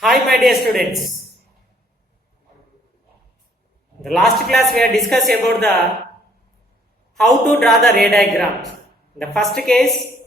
Hi, my dear students. In the last class, we had discussed about the how to draw the ray diagram. In the first case,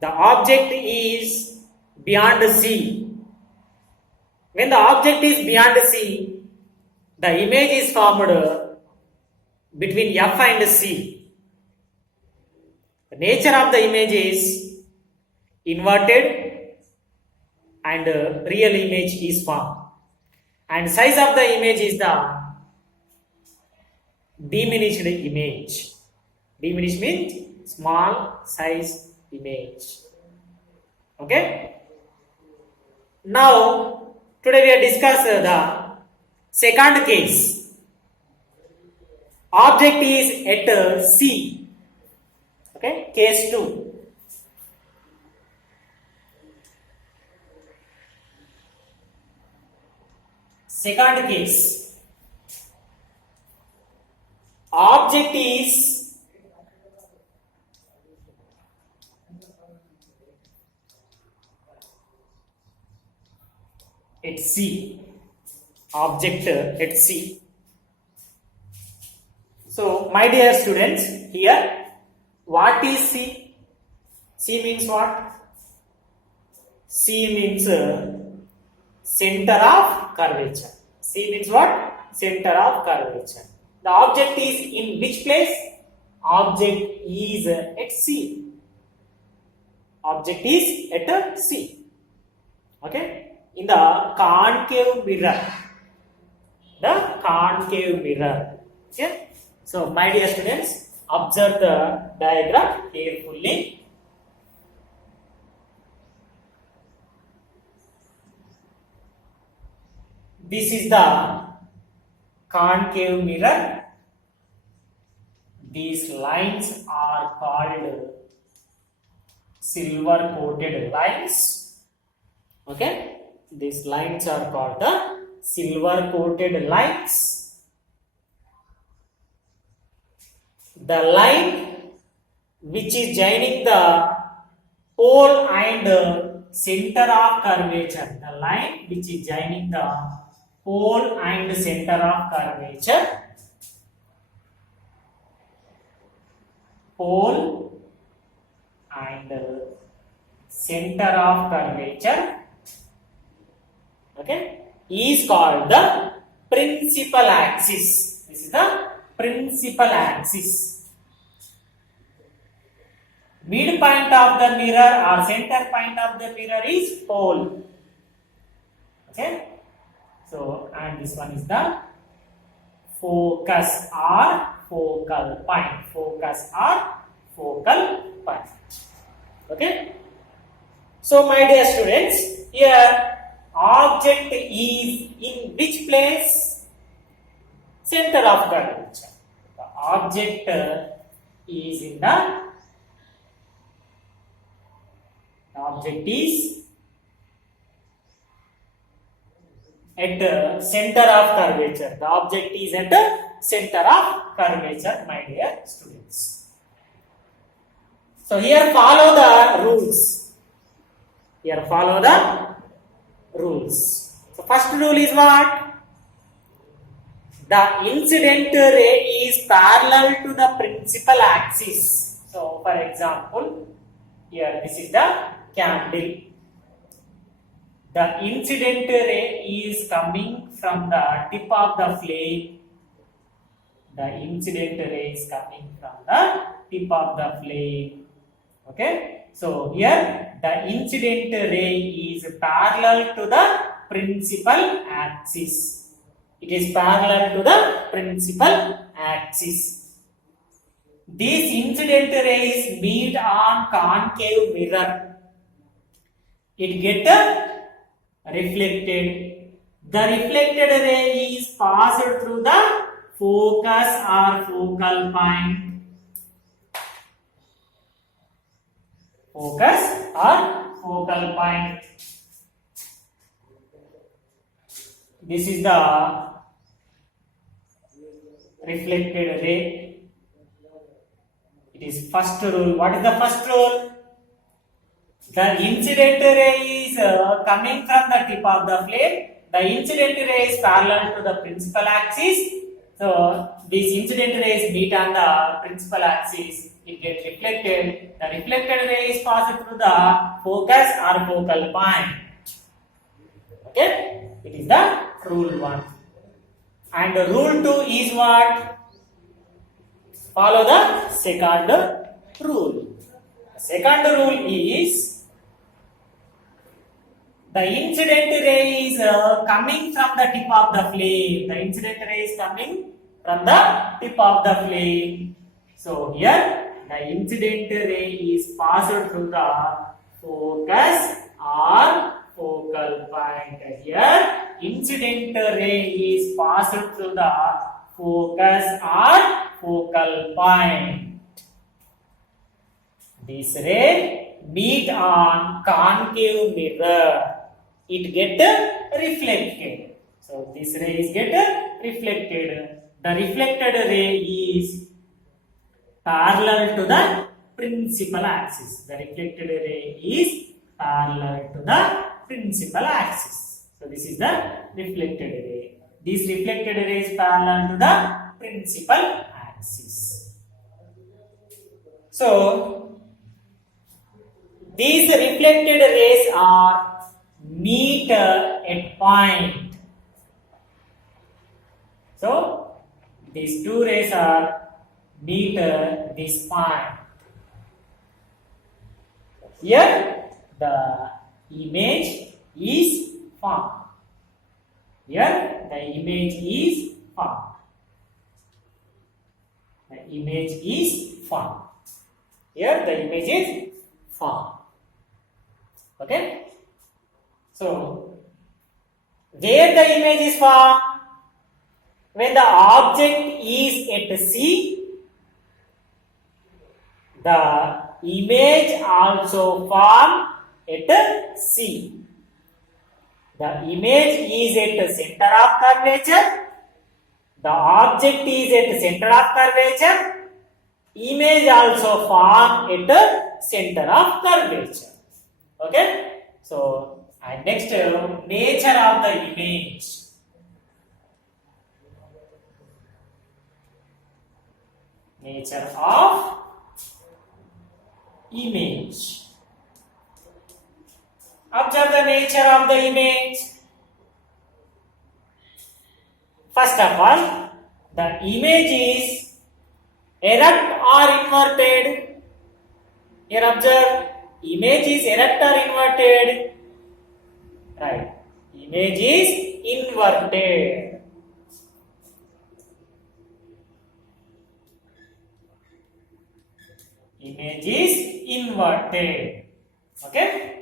the object is beyond C. When the object is beyond C, the image is formed between F and C. The nature of the image is inverted and real image is formed. And size of the image is the diminished image. Diminished means small size image. Okay. Now today we will discuss the second case. Object is at C. Okay. Case 2. Second case. Object is at C. Object at C. So, my dear students, here what is C? C means what? C means center of curvature. C means what? Center of curvature. The object is in which place? Object is at C. Object is at C. Okay. In the concave mirror. The concave mirror. Okay. So, my dear students, observe the diagram carefully. This is the concave mirror. These lines are called silver coated lines. Okay, these lines are called the silver coated lines. The line which is joining the pole and center of curvature. The line which is joining the pole and center of curvature. Pole and center of curvature, okay, is called the principal axis. This is the principal axis. Midpoint of the mirror or center point of the mirror is pole. Okay. So, and this one is the focus or focal point. Focus or focal point. Okay. So, my dear students, here object is in which place? Center of curvature. The object is in the object is at the center of curvature. The object is at the center of curvature, my dear students. So here follow the rules. Here follow the rules. So first rule is what? The incident ray is parallel to the principal axis. So for example, here this is the candle. The incident ray is coming from the tip of the flame. The incident ray is coming from the tip of the flame. Okay. So here the incident ray is parallel to the principal axis. It is parallel to the principal axis. These incident rays meet on concave mirror. It gets reflected. The reflected ray is passed through the focus or focal point. Focus or focal point. This is the reflected ray. It is first rule. What is the first rule? The incident ray is coming from the tip of the flame. The incident ray is parallel to the principal axis. So these incident rays meet on the principal axis. It gets reflected. The reflected ray is passed through the focus or focal point. Okay, it is the rule 1. And rule 2 is what? Follow the second rule. The second rule is the incident ray is coming from the tip of the flame. The incident ray is coming from the tip of the flame. So here the incident ray is passed through the focus or focal point. Here incident ray is passed through the focus or focal point. This ray meet on concave mirror. It get reflected. So this ray is get reflected. The reflected ray is parallel to the principal axis. The reflected ray is parallel to the principal axis. So this is the reflected ray. This reflected ray is parallel to the principal axis. So these reflected rays are meet at point. So these two rays are meet this point. Here the image is formed. Here the image is formed. The image is formed. Here the image is formed. Okay. So where the image is formed? When the object is at C, the image also formed at C. The image is at the center of curvature. The object is at the center of curvature. Image also formed at the center of curvature. Okay. So and next nature of the image. Nature of image. Observe the nature of the image. First of all, the image is erect or inverted. Here observe, image is erect or inverted. Right. Image is inverted. Image is inverted. Okay.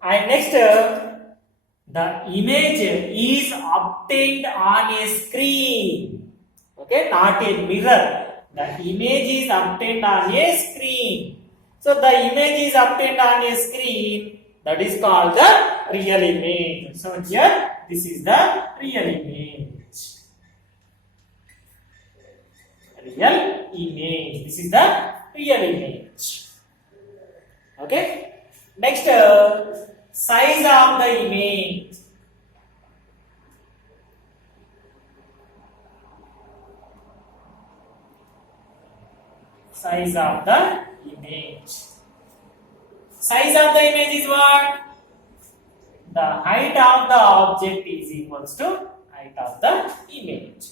And next, the image is obtained on a screen. Okay, not a mirror. The image is obtained on a screen. So the image is obtained on a screen. That is called the real image. So here, this is the real image. Real image. This is the real image. Okay. Next, size of the image. Size of the image. Size of the image is what? The height of the object is equals to height of the image.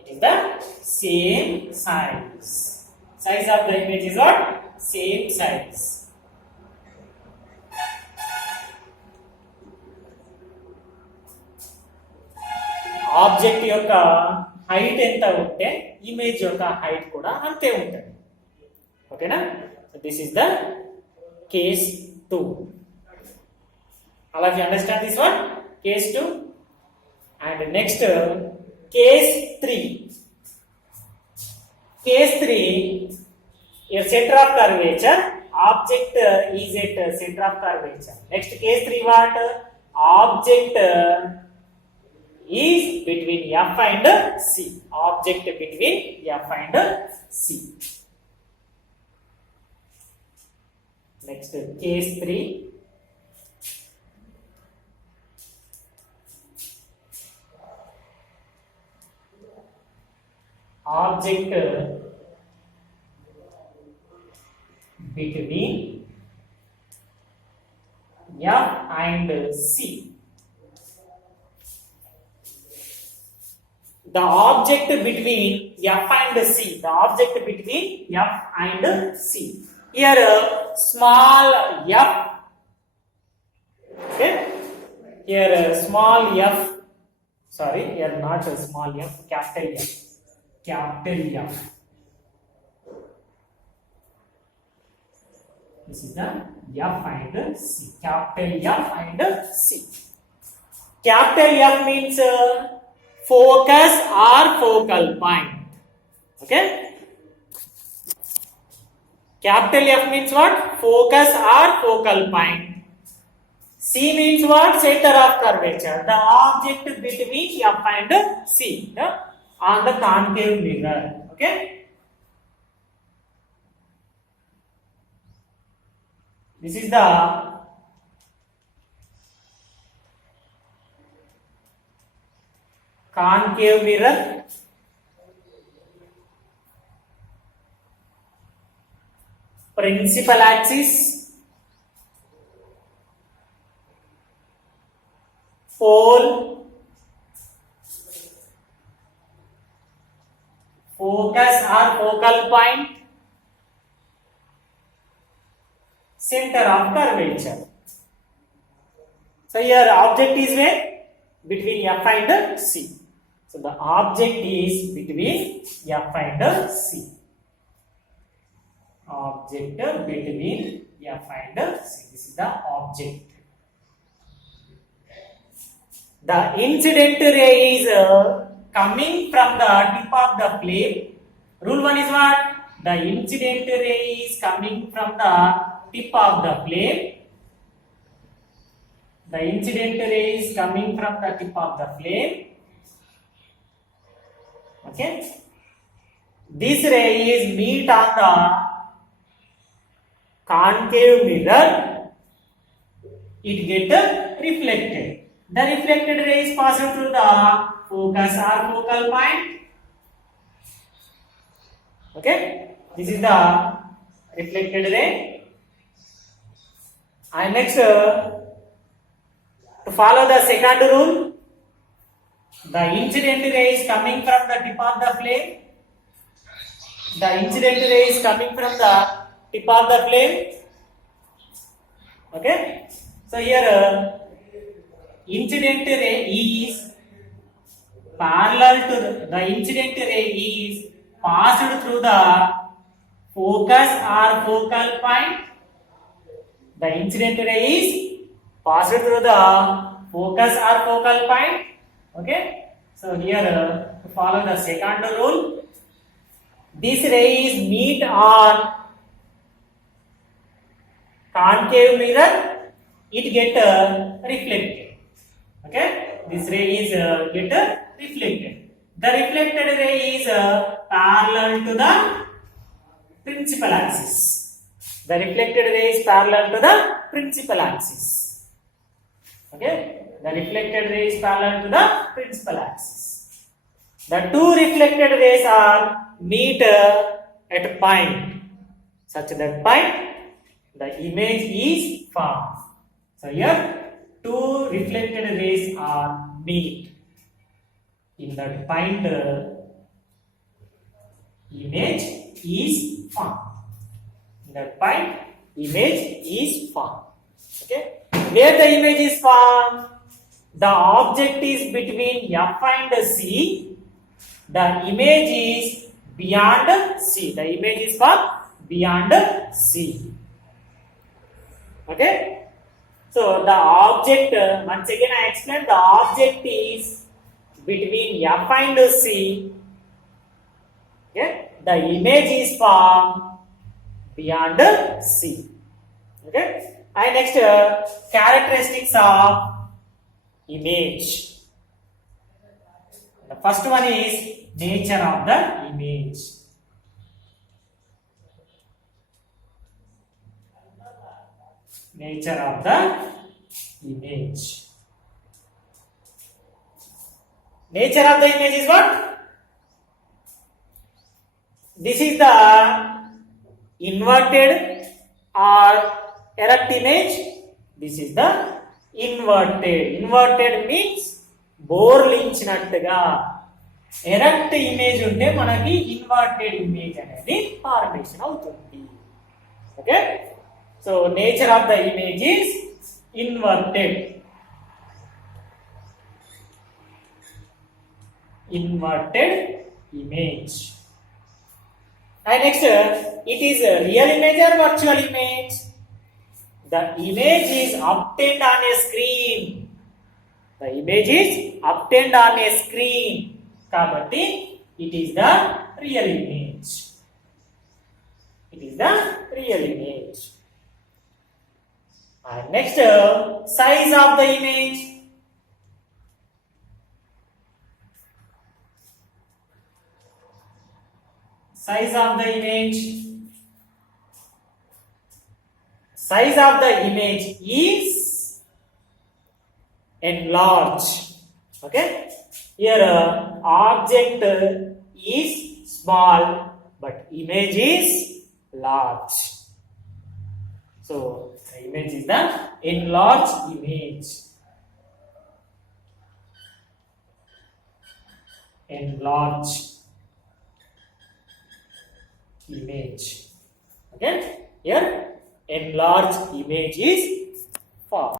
It is the same size. Size of the image is what? Same size. Object యొక్క height ఎంత ఉంటే image యొక్క height కూడా అంతే ఉంటుంది. ఓకేనా? So this is the case 2. All of you understand this one? Case 2. And next, case 3. Case 3, your center of curvature, object is at center of curvature. Next, case 3 what? Object is between F and C. Object between F and C. Next, case 3. Object between F and C. The object between F and C. The object between F and C. Here small f. Okay. Here small f. Sorry, here not a small f. Capital F. Capital F. This is the F and C. Capital F and C. Capital F means focus or focal point. Okay. Capital F means what? Focus or focal point. C means what? Center of curvature. The object between F and C. On the concave mirror. Okay. This is the concave mirror. Principal axis. Pole. Focus or focal point. Center of curvature. So here object is where? Between F and C. So the object is between F and C. Object between F and C. This is the object. The incident ray is coming from the tip of the flame. Rule 1 is what? The incident ray is coming from the tip of the flame. The incident ray is coming from the tip of the flame. Okay. This ray is meet on the concave mirror. It get reflected. The reflected ray is passed through the focus or focal point. Okay. This is the reflected ray. And next, to follow the second rule, the incident ray is coming from the tip of the flame. The incident ray is coming from the tip of the flame. Okay. So here incident ray is parallel to the incident ray is passed through the focus or focal point. The incident ray is passed through the focus or focal point. Okay. So here to follow the second rule, this ray is meet on concave mirror. It get reflected. Okay. This ray is get reflected. The reflected ray is parallel to the principal axis. The reflected ray is parallel to the principal axis. Okay. The reflected ray is parallel to the principal axis. The two reflected rays are meet at a point such that point the image is formed. So here two reflected rays are meet. In that point image is formed. In that point image is formed. Okay. Where the image is formed, the object is between F and C. The image is beyond C. The image is formed beyond C. Okay. So the object, once again I explained, the object is between F and C. Okay. The image is formed beyond C. Okay. And next, characteristics of image. The first one is nature of the image. Nature of the image. Nature of the image is what? This is the inverted or erect image. This is the inverted. Inverted means బోర్లించినట్టుగా. Erect image ఉంటే మనకి inverted image అనేది formation అవుతుంది. Okay, so nature of the image is inverted. Inverted image. And next, it is a real image or virtual image? The image is obtained on a screen. The image is obtained on a screen. Kabatti, it is the real image. It is the real image. And next, size of the image. Size of the image. Size of the image is enlarged. Okay, here object is small but image is large. So the image is the enlarged image. Enlarged image. Okay, here enlarged image is formed.